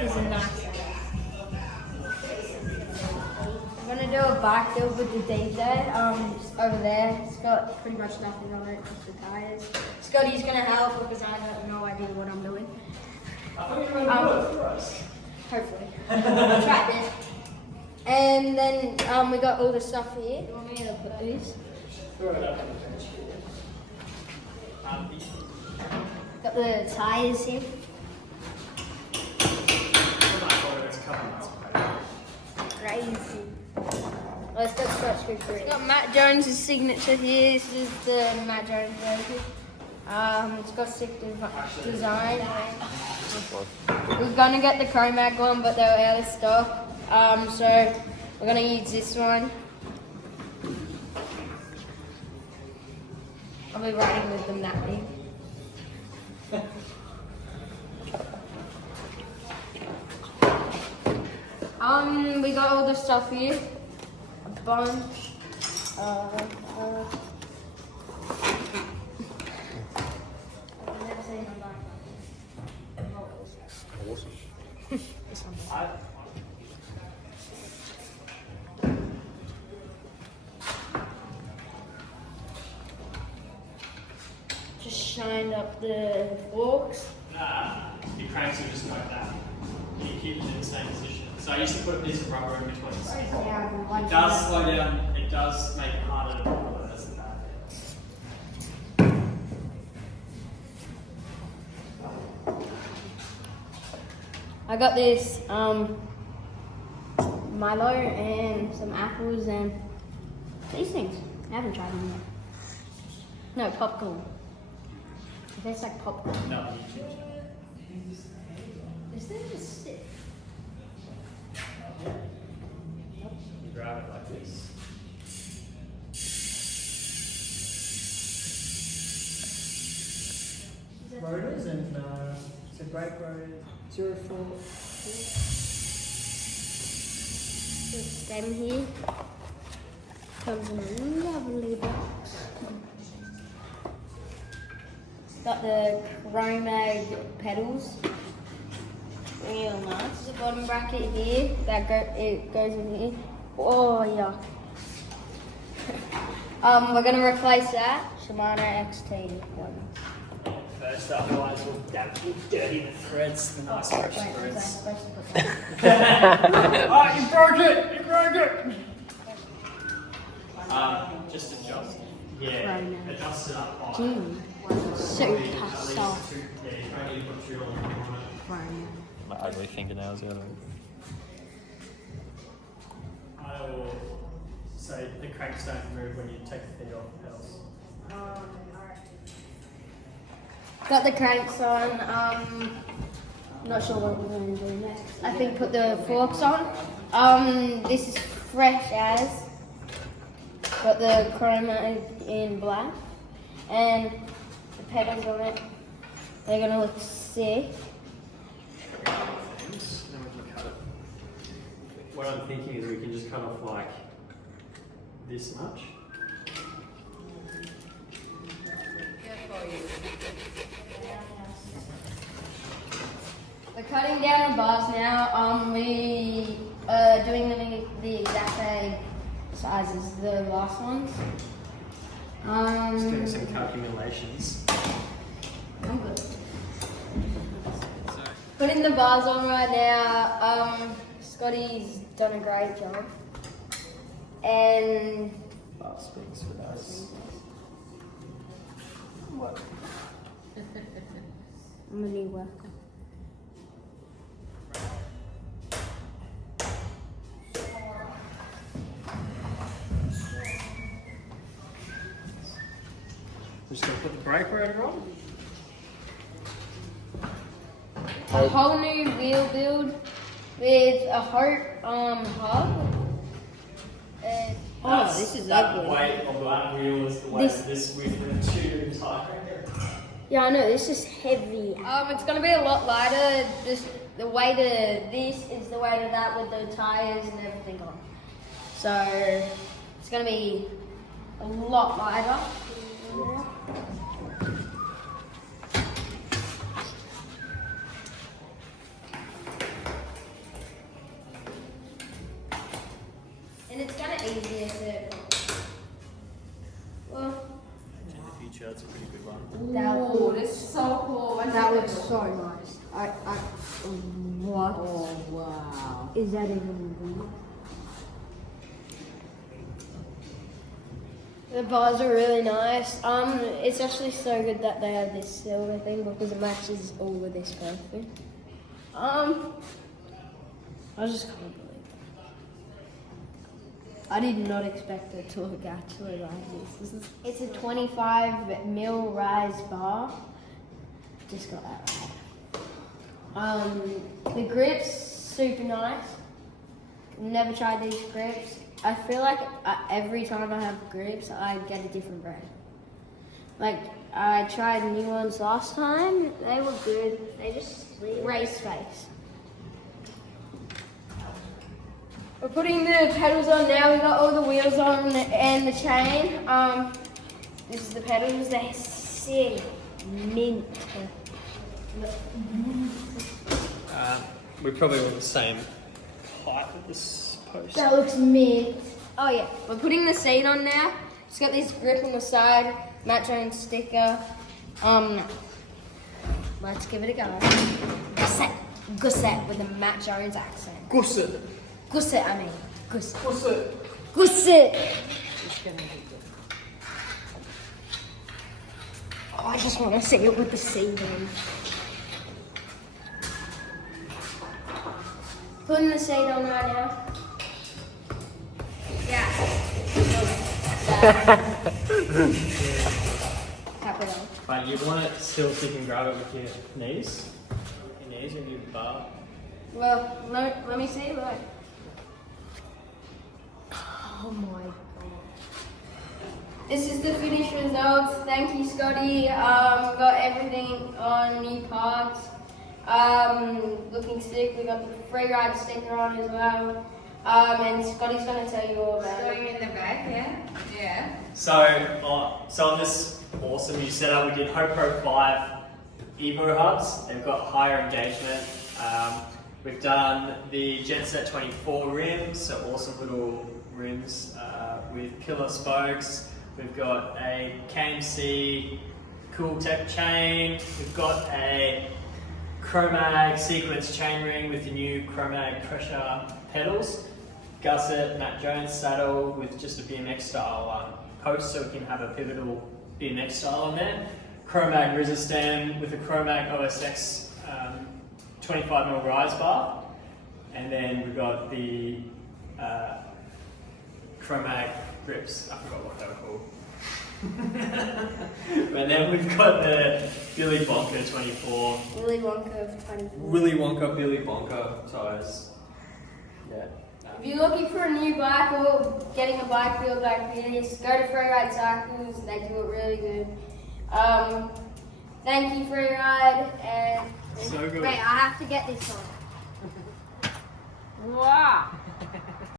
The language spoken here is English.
is a nice setup. I'm gonna do a bike build with the DJ over there. It's got pretty much nothing on it, just the tires. Scotty's gonna help because I have no idea what I'm doing. Hopefully. Try this. And then we got all the stuff here. You want me to put these? Got the tires here. Crazy. Let's go scratch through. It's got Matt Jones' signature here. This is the Matt Jones version. It's got sick design. We're gonna get the Chromag one, but they were out of stock. So we're gonna use this one. I'll be riding with them that big. We got all the stuff here. A bunch. I've never seen a bike. Awesome. This one. Just shined up the forks. Nah, your cranks are just like that. You keep them in the same position. So I used to put a piece of rubber in between. It does slow down, it does make it harder to pull, but that's a bad I got this Milo and some apples and these things. I haven't tried them yet. No, popcorn. It tastes like popcorn. No, Is there a stick? you grab it like this. Rotors and so brake rotor 04. The stem here comes in a lovely box. Got the Chromag pedals. Real nice. There's a bottom bracket here that it goes in here. Oh yeah. We're gonna replace that Shimano XT one. First, otherwise we'll dirty the threads, the nice fresh Wait, was I threads. supposed to put that? Oh, you broke it! You broke it! Just adjust. Yeah, Right. adjust it up high. Gee, super At least soft. two, yeah, you don't need to put too long on it. My ugly fingernails, yeah. I will say the cranks don't move when you take the feet off the pedals. Got the cranks on. Not sure what we're going to do next. I think put the forks on. This is fresh as. Got the chroma in black, and the pedals on it. They're gonna look sick. Then we can cut it. What I'm thinking is we can just cut off like this much. We're cutting down the bars now. We are doing them in the exact same size as the last ones. Just doing some calculations. I'm good. Putting the bars on right now. Scotty's done a great job. And That speaks for us. what? I'm a new worker. We're just going to put the brake rotor on. A whole new wheel build with a Hope hub. This is that ugly. weight of that wheel is the weight This- of this width of a tube tire. Yeah, I know, this is heavy. It's gonna be a lot lighter. The weight of this is the weight of that with the tires and everything on. So it's gonna be a lot lighter. Oh, this is so cool. That looks so nice. What? Oh, wow. Is that even? The bars are really nice. It's actually so good that they have this silver thing because it matches all of this perfect. I just can't believe it. I did not expect it to look actually like this. It's a 25 ml rise bar. Just got that right. The grips super nice. Never tried these grips. I feel like every time I have grips, I get a different brand. Like, I tried new ones last time. They were good. They just race face. We're putting the pedals on now. We got all the wheels on and the chain. This is the pedals. They're sick. Mint. We probably want the same height of this post. That looks mint. Oh yeah, we're putting the seat on now. It's got this grip on the side, Matt Jones sticker. Let's give it a go. Gusset with a Matt Jones accent. Gusset. Gusset, I mean. Gusset. Gusset. Gusset. It's gonna be good. Oh, I just want to see it with the seat on. Putting the seat on right now. Yeah. Tap it on. But you want it still so you can grab it with your knees. Your knees and your bar. Well, let me see. Look. Oh my god. This is the finished results. Thank you, Scotty. Got everything on new parts. Looking sick. We got the free ride sticker on as well. And Scotty's going to tell you all about it. Going in the back, yeah? Yeah. So on this awesome new setup, we did HoPro 5 Evo hubs. They've got higher engagement. We've done the Jetset 24 rims, so awesome little rims with killer spokes. We've got a KMC Cool Tech chain. We've got a Chromag sequence chainring with the new Chromag pressure pedals. Gusset Matt Jones saddle with just a BMX style post, so we can have a pivotal BMX style on there. Chromag resistant with a Chromag OSX 25mm rise bar, and then we've got the Chromag grips. I forgot what they were called. And then we've got the Billy Bonker 24. Willy Wonka 24. Willy Wonka, Billy Bonker tires. Yeah. If you're looking for a new bike or getting a bike build like this, go to Freeride Cycles. They do it really good. Thank you, Freeride. And So good. wait, I have to get this on. Wow.